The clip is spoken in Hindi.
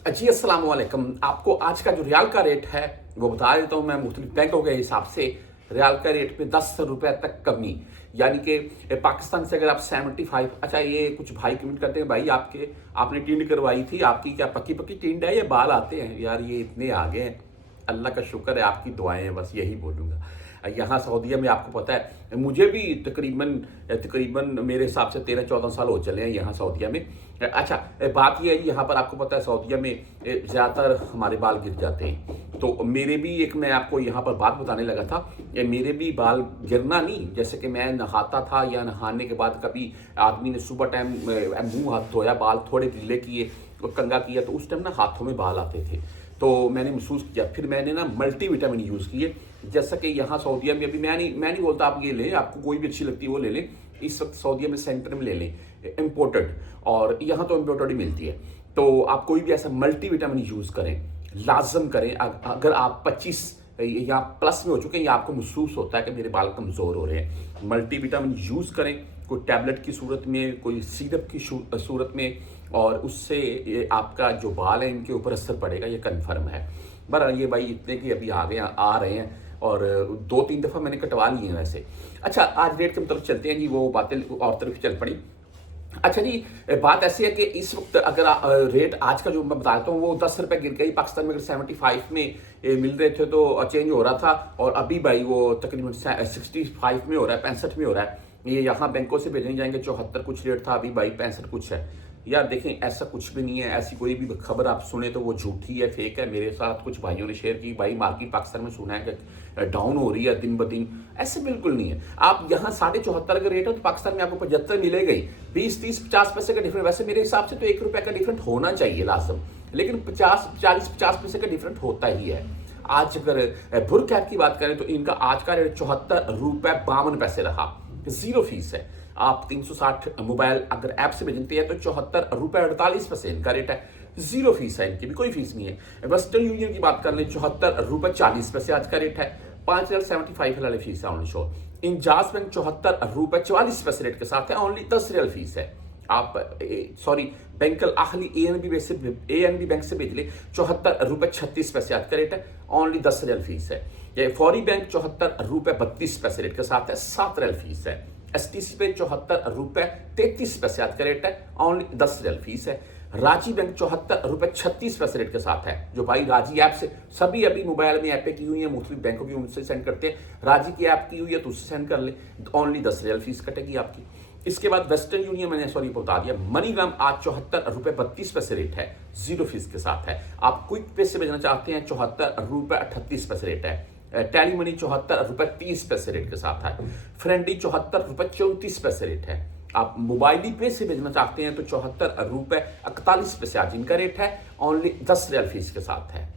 जी अस्सलाम वालेकुम। आपको आज का जो रियाल का रेट है वो बता देता हूँ मैं। मुख्तलिफ बैंकों के हिसाब से रियाल का रेट में 10 रुपए तक कमी, यानी कि पाकिस्तान से अगर आप 75। अच्छा, ये कुछ भाई कमेंट करते हैं, भाई आपने टिंड करवाई थी, आपकी क्या पक्की पक्की टिंड है या बाल आते हैं? यार ये इतने आगे हैं, अल्लाह का शुक्र है, आपकी दुआएं हैं, बस यही बोलूँगा। यहाँ सऊदीया में आपको पता है, मुझे भी तकरीबन तकरीबन मेरे हिसाब से 13-14 साल हो चले हैं यहाँ सऊदीया में। अच्छा, बात यह है, यहाँ पर आपको पता है सऊदीया में ज़्यादातर हमारे बाल गिर जाते हैं। तो मेरे भी मैं आपको यहाँ पर बात बताने लगा था, मेरे भी बाल गिरना नहीं, जैसे कि मैं नहाता था या नहाने के बाद कभी आदमी ने सुबह टाइम मुँह हाथ धोया, बाल थोड़े गीले किए, कंघा किया, तो उस टाइम ना हाथों में बाल आते थे। तो मैंने महसूस किया, फिर मैंने ना मल्टी विटामिन यूज़ किए। जैसा कि यहाँ सऊदीया में अभी मैं नहीं बोलता आप ये लें, आपको कोई भी अच्छी लगती है वो ले लें। इस वक्त सऊदीया में सेंटर में ले लें इम्पोर्टेड, और यहाँ तो इम्पोर्टेड ही मिलती है। तो आप कोई भी ऐसा मल्टी विटामिन यूज़ करें, लाजम करें। अगर आप 25 या प्लस में हो चुके हैं या आपको महसूस होता है कि मेरे बाल कमज़ोर हो रहे हैं, मल्टी विटामिन यूज़ करें, कोई टैबलेट की सूरत में, कोई सिरप की सूरत में, और उससे आपका जो बाल है इनके ऊपर असर पड़ेगा, ये कन्फर्म है। बहरहाल ये भाई इतने की अभी आ रहे हैं, और 2-3 दफ़ा मैंने कटवा लिए हैं वैसे। अच्छा, आज रेट की तरफ चलते हैं जी, वो बातें और तरफ चल पड़ी। अच्छा जी, बात ऐसी है कि इस वक्त अगर रेट आज का जो मैं बताता हूँ वो 10 रुपये गिर गई। पाकिस्तान में अगर 75 में मिल रहे थे तो चेंज हो रहा था, और अभी भाई वो तकरीबन 65 में हो रहा है, 65 में हो रहा है। ये यहाँ बैंकों से भेजने जाएंगे 74 कुछ रेट था, अभी भाई 65 कुछ है। यार देखें, ऐसा कुछ भी नहीं है, ऐसी कोई भी खबर आप सुने तो वो झूठी है, फेक है। मेरे साथ कुछ भाइयों ने शेयर की, भाई मार्केट पाकिस्तान में सुना है कि डाउन हो रही है दिन ब दिन। ऐसे बिल्कुल नहीं है। आप यहाँ 74.5 का रेट है तो पाकिस्तान में आपको 75 मिलेगा ही। 20-30-50 पैसे का डिफरेंट, वैसे मेरे हिसाब से तो 1 रुपये का डिफरेंट होना चाहिए लाजम, लेकिन 40-50 पैसे का डिफरेंट होता ही है। आज अगर भुर कैप की बात करें तो इनका आज का रेट 74.52 रहा, 0 फीस है। आप 360 मोबाइल अगर ऐप से भेजते हैं तो 74.48 इनका रेट है, 0 फीस है, इनकी भी कोई फीस नहीं है। वेस्टर्न यूनियन की बात कर ले, 74.40 आज का रेट है, 5.75 फीस है ओनली शो। इंजाज बैंक 74.44 रेट के साथ है, ओनली 10 रियल फीस है। आप बैंकल अहली एएनबी बैंक से भेज ले, 74.36 आज का रेट है, ओनली 10 रियल फीस है। ये फौरी बैंक 74.32 रेट के साथ है, 7 रियल फीस है। एसटीसी पे 74.33 आज का रेट है, ओनली 10 रियल फीस है। रांची बैंक 74.36 रेट के साथ है। जो भाई रांची ऐप से सभी अभी मोबाइल में ऐपें की हुई है, मुख्तलिफ बैंकों की, उनसे सेंड करते हैं। रांची की ऐप की हुई है तो उससे सेंड कर ले, ओनली 10 रियल फीस कटेगी आपकी। इसके बाद वेस्टर्न यूनियन मैंने बता दिया, मनीग्राम आज 74.32 रेट है, 0 फीस के साथ है। आप क्विक पे से भेजना चाहते हैं 74.38 रेट है। टैली मनी 74.30 रेट के साथ है। फ्रेंडी 74.34 रेट है। आप मोबाइली पे से भेजना चाहते हैं तो 74.41 आज इनका रेट है, ओनली 10 रियल फीस के साथ है।